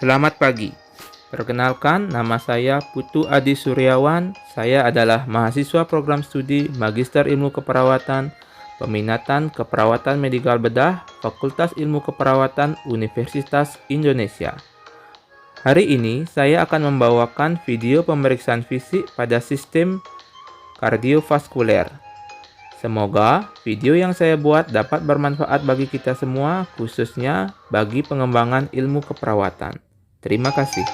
Selamat pagi. Perkenalkan, nama saya Putu Adi Suryawan. Saya adalah mahasiswa program studi Magister Ilmu Keperawatan, Peminatan Keperawatan Medikal Bedah, Fakultas Ilmu Keperawatan Universitas Indonesia. Hari ini saya akan membawakan video pemeriksaan fisik pada sistem kardiovaskuler. Semoga video yang saya buat dapat bermanfaat bagi kita semua, khususnya bagi pengembangan ilmu keperawatan. Terima kasih.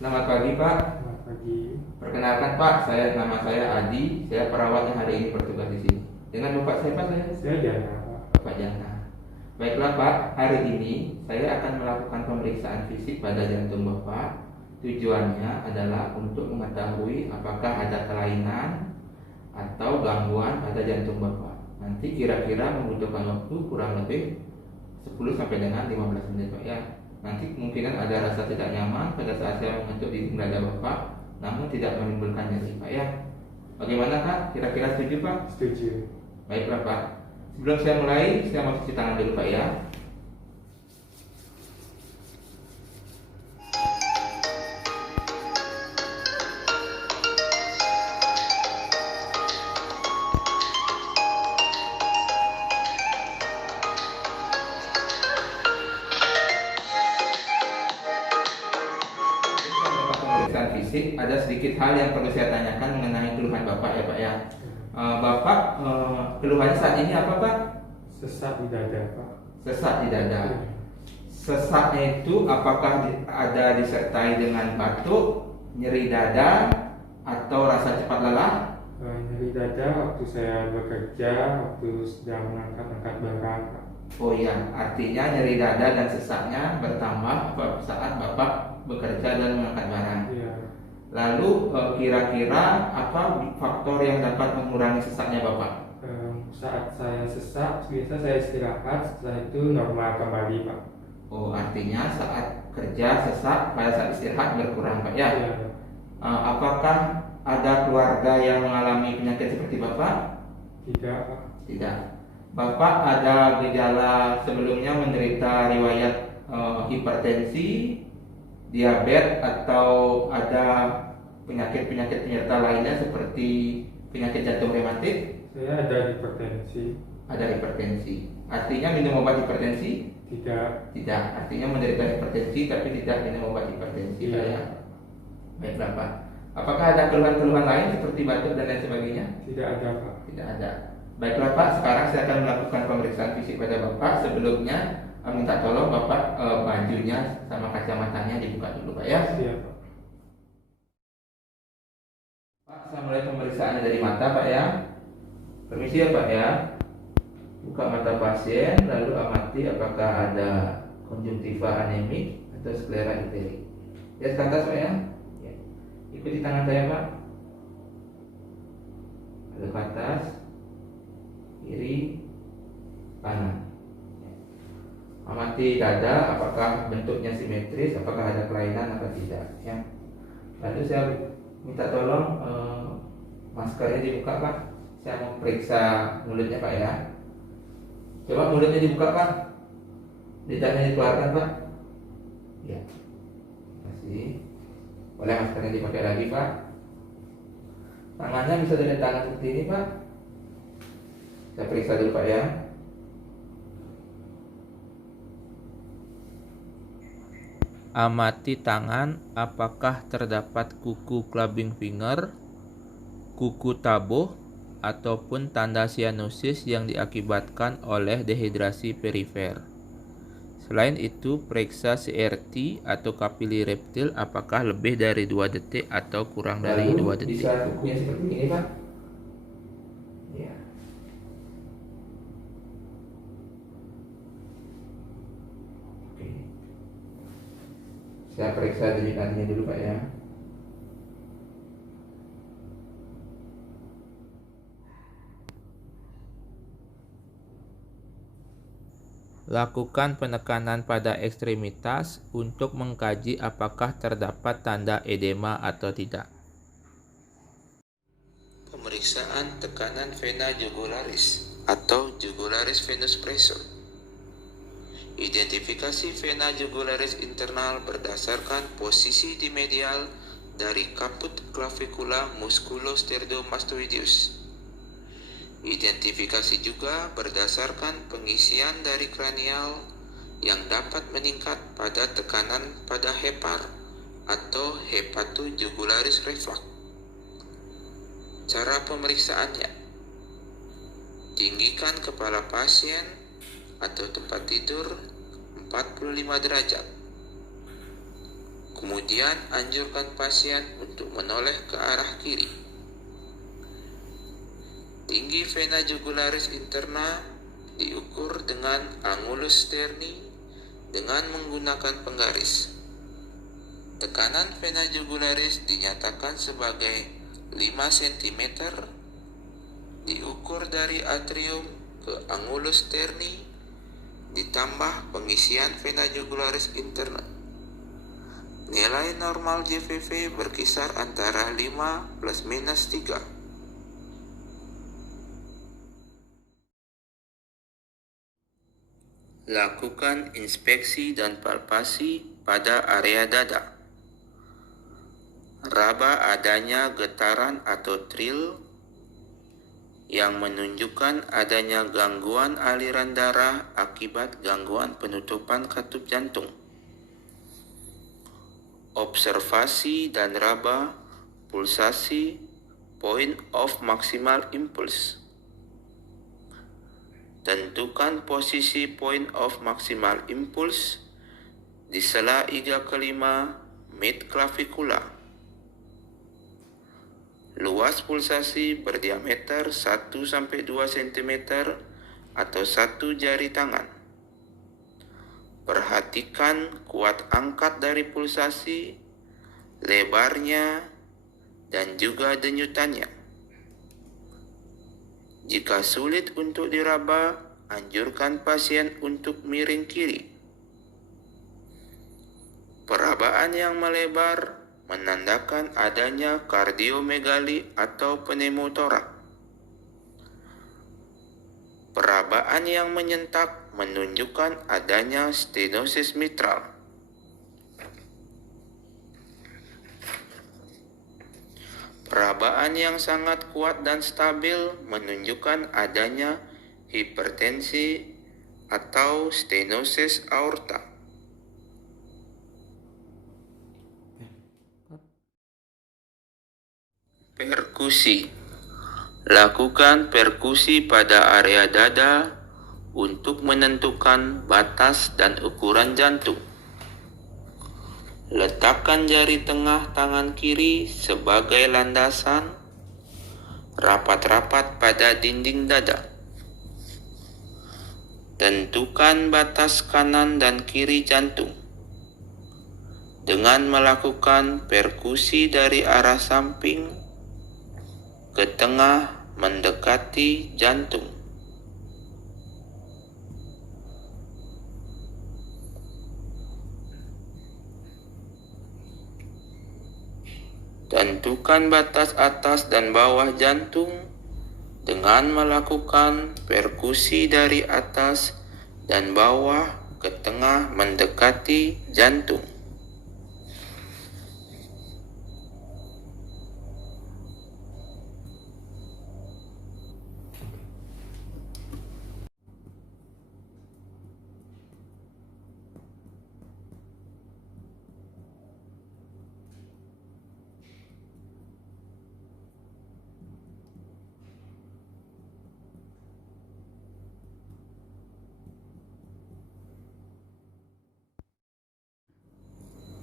Selamat pagi Pak. Selamat pagi. Perkenalkan Pak, nama saya Adi. Saya perawat yang hari ini bertugas di sini. Dengan Bapak siapa saya? Saya Jana, Pak. Bapak Jana. Baiklah Pak, hari ini saya akan melakukan pemeriksaan fisik pada jantung Bapak. Tujuannya adalah untuk mengetahui apakah ada kelainan atau gangguan pada jantung Bapak. Nanti kira-kira membutuhkan waktu kurang lebih 10 sampai dengan 15 menit Pak ya. Nanti kemungkinan ada rasa tidak nyaman pada saat saya mengetuk di dada Bapak, namun tidak menimbulkan nyeri Pak ya. Bagaimana Kak? Kira-kira setuju Pak? Setuju. Baiklah Pak. Sebelum saya mulai, saya mau cuci tangan dulu Pak ya. Pemeriksaan fisik, ada sedikit hal yang perlu saya tanyakan mengenai keluhan Bapak ya Pak ya. Bapak, keluhannya saat ini apa Pak? Sesak di dada, Pak. Sesak di dada. Sesaknya itu apakah ada disertai dengan batuk, nyeri dada, atau rasa cepat lelah? Nyeri dada waktu saya bekerja, waktu sedang mengangkat-angkat barang, Pak. Oh iya, artinya nyeri dada dan sesaknya bertambah saat Bapak bekerja dan mengangkat barang. Iya. Lalu kira-kira apa faktor yang dapat mengurangi sesaknya Bapak? Saat saya sesak, biasa saya istirahat, setelah itu normal kembali, Pak. Oh, artinya saat kerja sesak, pada saat istirahat berkurang Pak ya? Iya. Apakah ada keluarga yang mengalami penyakit seperti Bapak? Tidak, Pak. Tidak. Bapak ada gejala sebelumnya menderita riwayat hipertensi, diabetes, atau ada penyakit-penyakit penyerta lainnya seperti penyakit jantung rematik? Saya ada hipertensi. Ada hipertensi. Artinya minum obat hipertensi? Tidak. Tidak. Artinya menderita hipertensi tapi tidak minum obat hipertensi Pak ya. Baiklah Pak. Apakah ada keluhan-keluhan lain seperti batuk dan lain sebagainya? Tidak ada, Pak. Tidak ada. Baiklah Pak, sekarang saya akan melakukan pemeriksaan fisik pada Bapak. Sebelumnya minta tolong Bapak bajunya sama kacamatanya dibuka dulu Pak ya. Siap, Pak. Pak, saya mulai pemeriksaannya dari mata Pak ya. Permisi ya Pak ya. Buka mata pasien, lalu amati apakah ada konjungtiva anemik atau sklera iterik. Lihat ke atas Pak ya. Ikuti tangan saya Pak. Lalu ke atas, kiri, kanan. Amati dada, apakah bentuknya simetris, apakah ada kelainan atau tidak. Ya. Lalu saya minta tolong maskernya dibuka Pak. Saya mau periksa mulutnya Pak ya. Coba mulutnya dibuka Pak. Lidahnya dikeluarkan Pak. Ya. Terima kasih. Boleh maskernya dipakai lagi Pak. Tangannya bisa dari tangan seperti ini Pak. Saya periksa dulu Pak ya. Amati tangan apakah terdapat kuku clubbing finger, kuku tabuh, ataupun tanda sianosis yang diakibatkan oleh dehidrasi perifer. Selain itu, periksa CRT atau kapili reptil apakah lebih dari 2 detik atau kurang dari 2 detik. Bisa kukunya seperti ini Pak. Ya. Oke. Saya periksa denyut nadinya dulu Pak ya. Lakukan penekanan pada ekstremitas untuk mengkaji apakah terdapat tanda edema atau tidak. Pemeriksaan tekanan vena jugularis atau jugularis venous pressure. Identifikasi vena jugularis internal berdasarkan posisi di medial dari caput clavicula musculosternomastoideus. Identifikasi juga berdasarkan pengisian dari kranial yang dapat meningkat pada tekanan pada hepar atau hepatojugularis reflux. Cara pemeriksaannya: tinggikan kepala pasien atau tempat tidur 45 derajat. Kemudian anjurkan pasien untuk menoleh ke arah kiri. Tinggi vena jugularis interna diukur dengan angulus sterni dengan menggunakan penggaris. Tekanan vena jugularis dinyatakan sebagai 5 cm, diukur dari atrium ke angulus sterni ditambah pengisian vena jugularis interna. Nilai normal JVV berkisar antara 5 plus minus 3. Lakukan inspeksi dan palpasi pada area dada. Raba adanya getaran atau trill yang menunjukkan adanya gangguan aliran darah akibat gangguan penutupan katup jantung. Observasi dan raba pulsasi point of maximal impulse. Tentukan posisi point of maximal impulse di sela iga kelima mid clavicula. Luas pulsasi berdiameter 1-2 cm atau 1 jari tangan. Perhatikan kuat angkat dari pulsasi, lebarnya, dan juga denyutannya. Jika sulit untuk diraba, anjurkan pasien untuk miring kiri. Perabaan yang melebar menandakan adanya kardiomegali atau pneumotorak. Perabaan yang menyentak menunjukkan adanya stenosis mitral. Perabaan yang sangat kuat dan stabil menunjukkan adanya hipertensi atau stenosis aorta. Perkusi. Lakukan perkusi pada area dada untuk menentukan batas dan ukuran jantung. Letakkan jari tengah tangan kiri sebagai landasan, rapat-rapat pada dinding dada. Tentukan batas kanan dan kiri jantung dengan melakukan perkusi dari arah samping ke tengah mendekati jantung. Tentukan batas atas dan bawah jantung dengan melakukan perkusi dari atas dan bawah ke tengah mendekati jantung.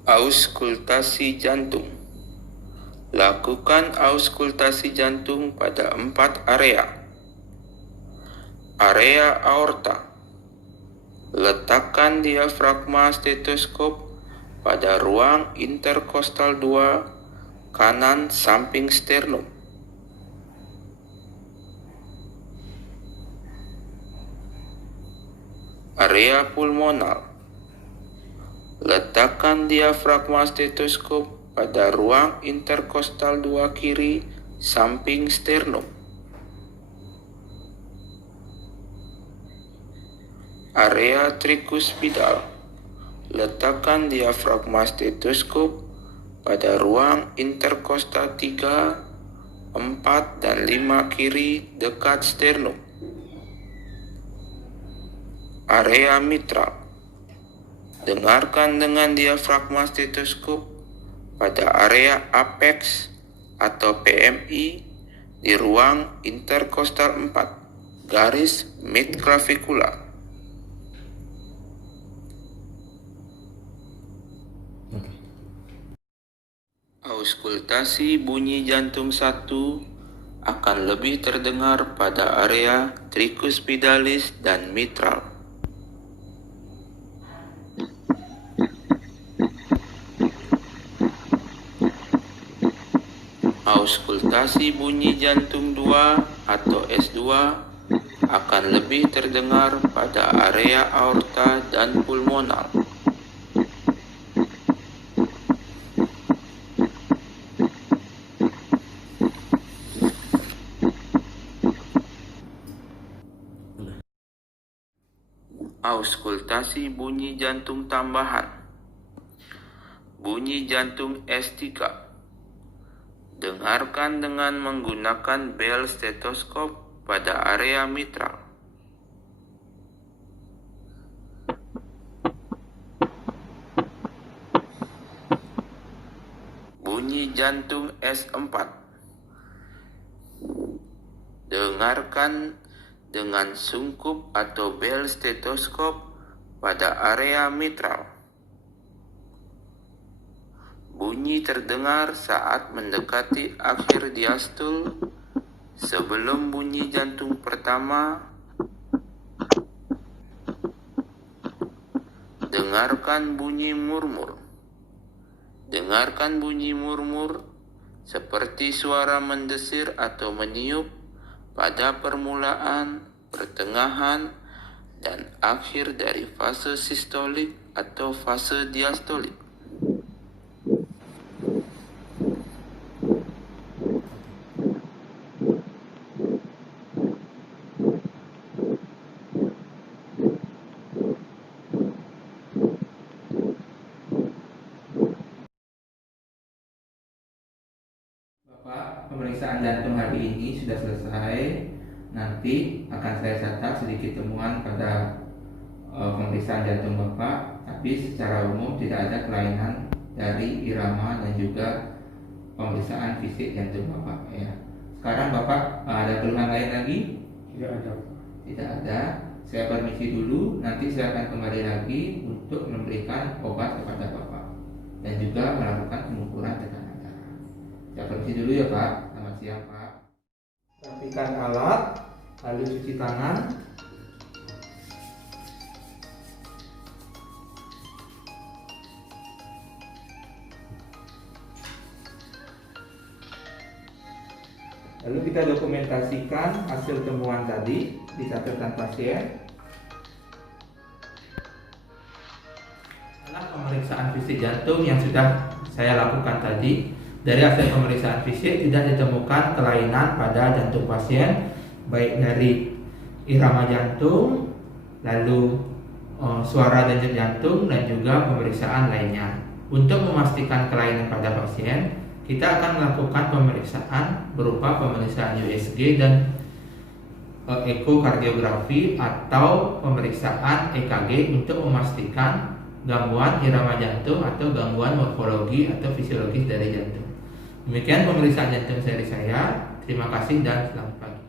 Auskultasi jantung. Lakukan auskultasi jantung pada 4 area. Area aorta. Letakkan diafragma stetoskop pada ruang interkostal 2 kanan samping sternum. Area pulmonal. Letakkan diafragma stetoskop pada ruang interkostal 2 kiri samping sternum. Area trikuspidal. Letakkan diafragma stetoskop pada ruang interkostal 3, 4, dan 5 kiri dekat sternum. Area mitral. Dengarkan dengan diafragma stetoskop pada area apex atau PMI di ruang interkostal 4, garis midclavicular. Auskultasi bunyi jantung 1 akan lebih terdengar pada area tricuspidalis dan mitral. Auskultasi bunyi jantung 2 atau S2 akan lebih terdengar pada area aorta dan pulmonal. Auskultasi bunyi jantung tambahan. Bunyi jantung S3. Dengarkan dengan menggunakan bel stetoskop pada area mitral. Bunyi jantung S4. Dengarkan dengan sungkup atau bel stetoskop pada area mitral. Bunyi terdengar saat mendekati akhir diastul sebelum bunyi jantung pertama. Dengarkan bunyi murmur. Dengarkan bunyi murmur seperti suara mendesir atau meniup pada permulaan, pertengahan, dan akhir dari fase sistolik atau fase diastolik. Bapak, pemeriksaan jantung hari ini sudah selesai. Nanti akan saya catat sedikit temuan pada pemeriksaan jantung Bapak, tapi secara umum tidak ada kelainan dari irama dan juga pemeriksaan fisik jantung Bapak ya. Sekarang Bapak ada keluhan lain lagi? Tidak ada. Tidak ada. Saya permisi dulu, nanti saya akan kembali lagi untuk memberikan obat kepada Bapak dan juga melakukan pengukuran tekanan darah. Saya permisi dulu ya Pak. Selamat siang Pak. Rapikan alat, lalu cuci tangan. Lalu kita dokumentasikan hasil temuan tadi di catatan pasien. Adalah pemeriksaan fisik jantung yang sudah saya lakukan tadi. Dari hasil pemeriksaan fisik tidak ditemukan kelainan pada jantung pasien, baik dari irama jantung, lalu suara denyut jantung, dan juga pemeriksaan lainnya. Untuk memastikan kelainan pada pasien, kita akan melakukan pemeriksaan berupa pemeriksaan USG dan ekokardiografi atau pemeriksaan EKG untuk memastikan gangguan irama jantung atau gangguan morfologi atau fisiologis dari jantung. Demikian pemeriksaan jantung seri saya. Terima kasih dan selamat pagi.